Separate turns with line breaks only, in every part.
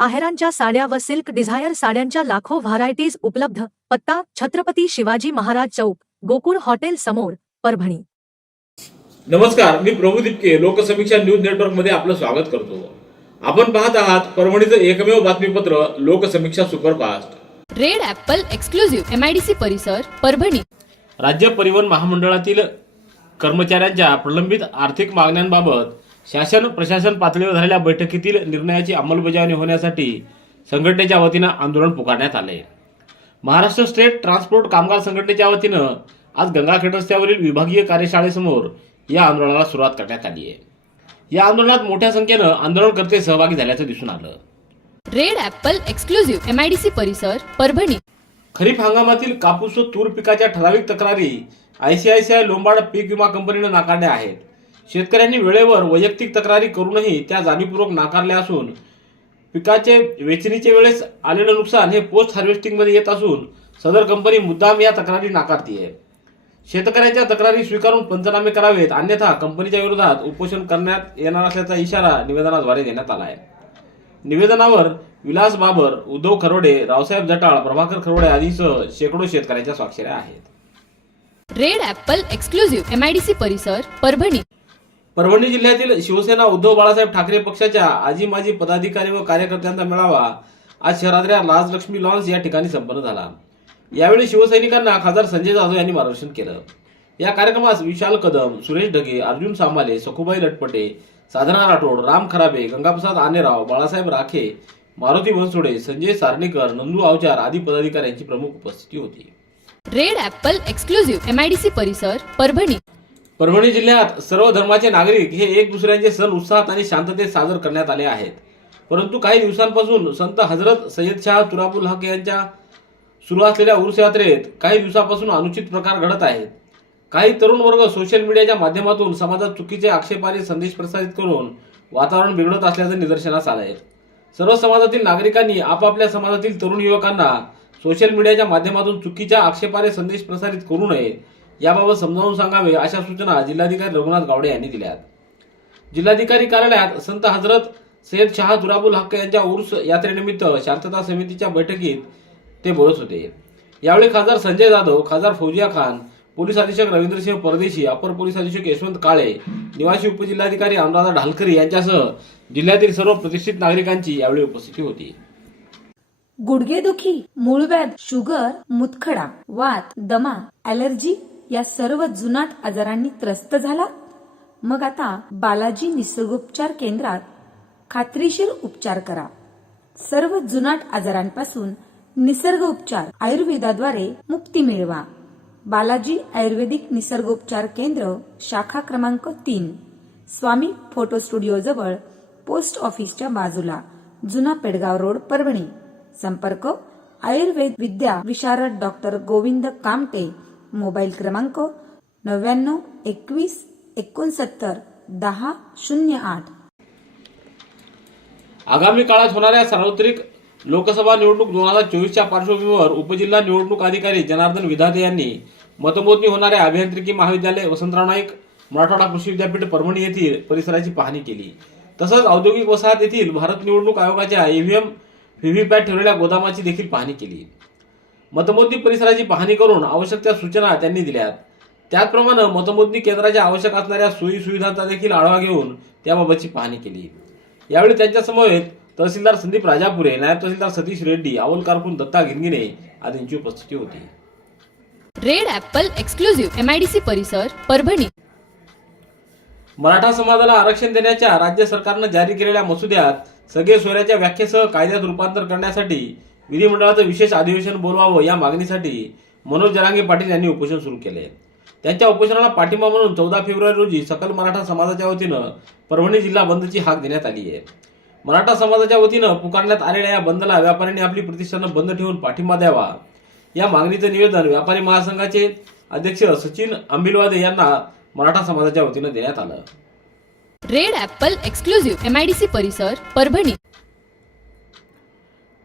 आहेरांच्या साड्या व silk Dzire साड्यांच्या लाखो व्हरायटीज उपलब्ध. पत्ता छत्रपती शिवाजी महाराज चौक गोकुळ हॉटेल समोर परभणी.
नमस्कार मी प्रभू दिपके लोकसमीक्षा न्यूज नेटवर्कमध्ये आपलं स्वागत करतो. आपण पाहत आहात परभणीचं एकमेव बातमीपत्र Loksamiksha superfast.
Red apple exclusive MIDC परिसर परभणी.
राज्य परिवहन महामंडळातील कर्मचाऱ्यांच्या प्रलंबित आर्थिक मागण्यांबाबत शासन प्रशासन पातळीवर झालेल्या बैठकीतील निर्णयाची अंमलबजावणी होण्यासाठी संघटनेच्या वतीनं आंदोलन पुकारण्यात आले महाराष्ट्र स्टेट ट्रान्सपोर्ट कामगार संघटनेच्या वतीनं आज गंगाखेड रस्त्यावरील विभागीय कार्यशाळेसमोर या आंदोलनाला सुरुवात करण्यात आली आहे. या आंदोलनात मोठ्या संख्येनं आंदोलनकर्ते सहभागी झाल्याचं दिसून आलं.
रेड ॲपल एक्सक्लुझिव्ह एमआयडीसी परिसर परभणी.
खरीप हंगामातील कापूस व तूर पिकाच्या ठराविक तक्रारी आयसीआयसीआय लोंबाड पीक विमा कंपनीनं नाकारल्या आहेत. शेतकऱ्यांनी वेळेवर वैयक्तिक तक्रारी करूनही त्या जाणीवपूर्वक नाकारल्या असून पिकाचे वेचणीच्या वेळेस आलेलं नुकसान हे पोस्ट हार्वेस्टिंगमध्ये येत असून सदर कंपनी मुद्दाम या तक्रारी नाकारतीये. शेतकऱ्यांच्या तक्रारी स्वीकारून पंचनामे करावेत अन्यथा कंपनीच्या विरोधात उपोषण करण्यात येणार असल्याचा इशारा निवेदनाद्वारे देण्यात आला आहे निवेदनावर विलास बाबर उद्धव खरोडे रावसाहेब जटाळ प्रभाकर खरोडे आदीसह शेकडो शेतकऱ्यांच्या स्वाक्षऱ्या आहेत.
रेड ऍपल एक्सक्लुझिव्ह एमआयडीसी परिसर परभणी.
परभणी जिल्ह्यातील शिवसेना उद्धव बाळासाहेब ठाकरे पक्षाच्या आजी माजी पदाधिकारी व कार्यकर्त्यांचा मेळावा आज शहरातल्या राजलक्ष्मी लॉन्स या ठिकाणी संपन्न झाला. यावेळी शिवसैनिकांना खासदार संजय जाधव यांनी मार्गदर्शन केलं. या कार्यक्रमास विशाल कदम सुरेश ढगे अर्जुन सामाले सखुबाई लटपटे साधना राठोड राम खराबे गंगाप्रसाद आनेराव बाळासाहेब राखे मारुती बनसोडे संजय सारणीकर नंदू आवचार आदी पदाधिकाऱ्यांची प्रमुख उपस्थिती होती.
रेड एक्सक्लुझिव्ह एमआयडीसी परिसर परभणी.
परभणी जिल्ह्यात सर्व धर्माचे नागरिक हे एक दुसऱ्यांचे सण उत्साहात आणि शांततेत साजर करण्यात आले आहेत. परंतु काही दिवसांपासून संत हजरत सय्यद शाह तुराबुल हक यांच्या सुरू असलेल्या उर्स यात्रेत काही दिवसापासून अनुचित प्रकार घडत आहेत. काही तरुण वर्ग सोशल मीडियाच्या माध्यमातून समाजात चुकीचे आक्षेपार्ह संदेश प्रसारित करून वातावरण बिघडत असल्याचं निदर्शनास आलं आहे. सर्व समाजातील नागरिकांनी आपापल्या समाजातील तरुण युवकांना सोशल मीडियाच्या माध्यमातून चुकीच्या आक्षेपारे संदेश प्रसारित करू नये याबाबत समजावून सांगावे अशा सूचना जिल्हाधिकारी रघुनाथ गावडे यांनी दिल्या जिल्हाधिकारी कार्यालयात संत हजरत सय्यद शाह दुराबुल हक्क यांच्या उर्स यात्रेनिमित्त शांतता समितीच्या बैठकीत ते बोलत होते. यावेळी खासदार संजय जाधव खासदार फौजिया खान पोलीस अधीक्षक रवींद्रसिंह परदेशी अपर पोलीस अधीक्षक यशवंत काळे निवासी उपजिल्हाधिकारी अनुराधा ढालकरी यांच्यासह जिल्ह्यातील सर्व प्रतिष्ठित नागरिकांची यावेळी उपस्थिती होती.
गुडघेदुखी मूळव्याध शुगर मुतखडा वात दमा अलर्जी या सर्व जुनाट आजारांनी त्रस्त झाला? मग आता बालाजी निसर्गोपचार केंद्रात खात्रीशीर उपचार करा. सर्व जुनाट आजारांपासून निसर्ग उपचार आयुर्वेदाद्वारे मुक्ती मिळवा. बालाजी आयुर्वेदिक निसर्गोपचार केंद्र शाखा क्रमांक तीन. स्वामी फोटो स्टुडिओ जवळ पोस्ट ऑफिसच्या बाजूला जुना पेडगाव रोड परभणी. संपर्क आयुर्वेद विद्या विशारद डॉक्टर गोविंद कामटे मोबाईल क्रमांक नव्याण्णव एकवीस एकोणसत्तर दहा शून्य आठ.
आगामी काळात होणाऱ्या सार्वत्रिक लोकसभा निवडणूक दोन हजार चोवीसच्या पार्श्वभूमीवर उपजिल्हा निवडणूक अधिकारी जनार्दन विधाते यांनी मतमोजणी होणाऱ्या अभियांत्रिकी महाविद्यालय वसंतराव नाईक मराठवाडा कृषी विद्यापीठ परभणी येथील परिसराची पाहणी केली. तसंच औद्योगिक वसाहत येथील भारत निवडणूक आयोगाच्या ईव्हीएम व्हीव्हीपॅट ठेवलेल्या गोदामाची देखील पाहणी केली. मतमोजणी परिसराची पाहणी करून आवश्यक त्या सूचना त्यांनी दिल्यात. त्याचप्रमाणे मतमोजणी केंद्राच्या आवश्यक असणाऱ्या सोयी सुविधांचा देखील आढावा घेऊन त्याबाबतची पाहणी केली. यावेळी त्यांच्या समवेत तहसीलदार संदीप राजापुरे नायब तहसीलदार सतीश रेड्डी अवल कारकून दत्ता गिरगिरे आदींची उपस्थिती होती.
रेड ॲपल एक्सक्लुझिव्ह एमआयडीसी परिसर परभणी.
मराठा समाजाला आरक्षण देण्याच्या राज्य सरकारनं जारी केलेल्या मसुद्यात सगळे सोयऱ्याच्या व्याख्येसह कायद्यात रूपांतर करण्यासाठी विधिमंडळाचं विशेष अधिवेशन बोलवावं या मागणीसाठी मनोज जरांगे पाटील यांनी उपोषण सुरू केले. त्यांच्या उपोषणाला पाठिंबा म्हणून चौदा फेब्रुवारी रोजी सकल मराठा समाजाच्या वतीनं परभणी जिल्हा बंदची हाक देण्यात आली आहे. मराठा समाजाच्या वतीनं पुकारण्यात आलेल्या या बंदला व्यापाऱ्यांनी आपली प्रतिष्ठानं बंद ठेवून पाठिंबा द्यावा. या मागणीचं निवेदन व्यापारी महासंघाचे अध्यक्ष सचिन अंबिलवादे यांना मराठा समाजाच्या वतीनं देण्यात आलं.
रेड ऍपल एक्सक्लुझिव्ह एमआयडीसी परिसर परभणी.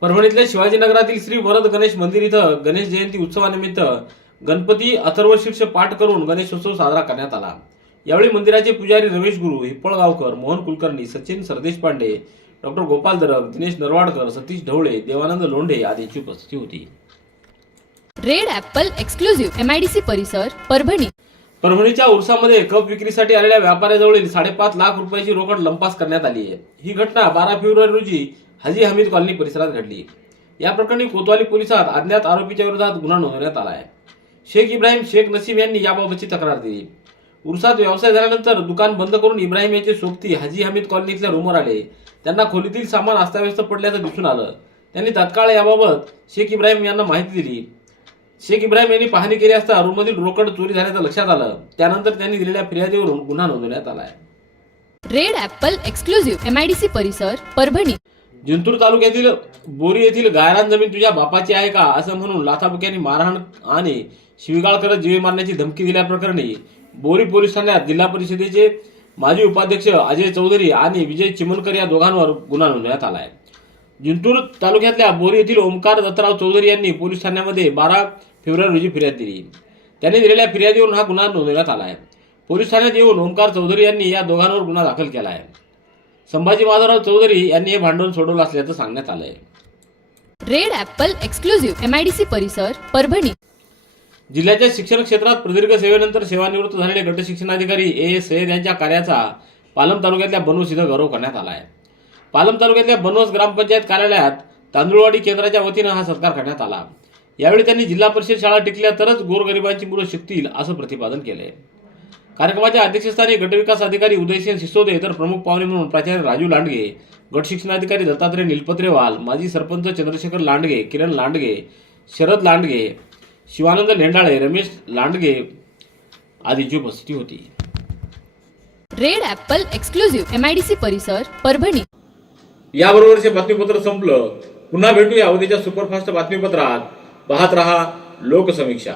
परभणीतल्या शिवाजीनगरातील श्री वरद गणेश मंदिर इथं गणेश जयंती उत्सवानिमित्त गणपती अथर्वशीर्ष पाठ करून गणेशोत्सव साजरा करण्यात आला. यावेळी मंदिराचे पुजारी रमेश गुरु हिप्पळगावकर मोहन कुलकर्णी सचिन सरदेश पांडे डॉक्टर गोपाल दरग दिनेश नरवाडकर सतीश ढवळे देवानंद लोंढे आदींची उपस्थिती होती.
रेड ॲपल एक्सक्लुझिव्ह एमआयडीसी परिसर परभणी.
परभणीच्या उरसामध्ये कप विक्रीसाठी आलेल्या व्यापाऱ्याजवळील साडेपाच लाख रुपयाची रोकड लंपास करण्यात आली आहे. ही घटना बारा फेब्रुवारी रोजी हाजी हमीद कॉलनी परिसरात घडली. या प्रकरणी कोतवाली पोलिसात अज्ञात आरोपीच्या विरोधात गुन्हा नोंदवण्यात आला आहे. शेख इब्राहिम शेख नसीम यांनी याबाबतची तक्रार दिली. उरसात व्यवसाय झाल्यानंतर दुकान बंद करून इब्राहिम यांचे सोबती हाजी हमीद कॉलनीतल्या रूमवर आले. त्यांना खोलीतील सामान अस्ताव्यस्त पडल्याचं दिसून आलं. त्यांनी तत्काळ याबाबत शेख इब्राहिम यांना माहिती दिली. शेख इब्राहिम यांनी पाहणी केली असता रूममधील रोकड चोरी झाल्याचं लक्षात आलं. त्यानंतर त्यांनी दिलेल्या फिर्यादीवरून गुन्हा नोंदवण्यात आला आहे.
रेड ऍपल एक्सक्लुझिव्ह एमआयडीसी परिसर परभणी.
जिंतूर तालुक्यातील बोरी येथील गायरान जमीन तुझ्या बापाची आहे का? असं म्हणून लाथाबुक्यांनी मारहाण आणि शिवीगाळ करत जीवे मारण्याची धमकी दिल्याप्रकरणी बोरी पोलीस ठाण्यात जिल्हा परिषदेचे माजी उपाध्यक्ष अजय चौधरी आणि विजय चिमनकर या दोघांवर गुन्हा नोंदवण्यात आला आहे जिंतूर तालुक्यातल्या बोरी येथील ओमकार दत्तराव चौधरी यांनी पोलीस ठाण्यामध्ये बारा फेब्रुवारी रोजी फिर्याद दिली. त्यांनी दिलेल्या फिर्यादीवरून हा गुन्हा नोंदवण्यात आला आहे पोलीस ठाण्यात येऊन ओमकार चौधरी यांनी या दोघांवर गुन्हा दाखल केला आहे संभाजी माधवराव चौधरी यांनी हे भांडवल सोडवलं असल्याचं सांगण्यात आलं आहे
रेड ॲपल एक्सक्लुझिव्ह एमआयडीसी परिसर परभणी.
जिल्ह्याच्या शिक्षण क्षेत्रात प्रदीर्घ सेवेनंतर सेवानिवृत्त झालेले गट शिक्षणाधिकारी ए एस सय्यद यांच्या कार्याचा पालम तालुक्यातल्या बनवस इथं गौरव करण्यात आला आहे पालम तालुक्यातल्या बनवस ग्रामपंचायत कार्यालयात तांदूळवाडी केंद्राच्या वतीनं हा सत्कार करण्यात आला. यावेळी त्यांनी जिल्हा परिषद शाळा टिकल्या तरच गोरगरिबांची मुलं शिकतील असं प्रतिपादन केलंय. कार्यक्रमाच्या अध्यक्षस्थानी गटविकास अधिकारी उदयसेन सिसोदे तर प्रमुख पाहुणे म्हणून प्राचार्य राजू लांडगे गट शिक्षणाधिकारी दत्तात्रय निलपत्रेवाल माजी सरपंच चंद्रशेखर लांडगे किरण लांडगे शरद लांडगे शिवानंद लेंडाळे रमेश लांडगे आदींची उपस्थिती होती.
रेड ॲपल एक्सक्लुझिव्ह एमआयडीसी परिसर परभणी.
याबरोबरचे बातमीपत्र संपलं. पुन्हा भेटूया उद्याच्या सुपरफास्ट बातमीपत्रात. पाहत रहा लोकसमीक्षा.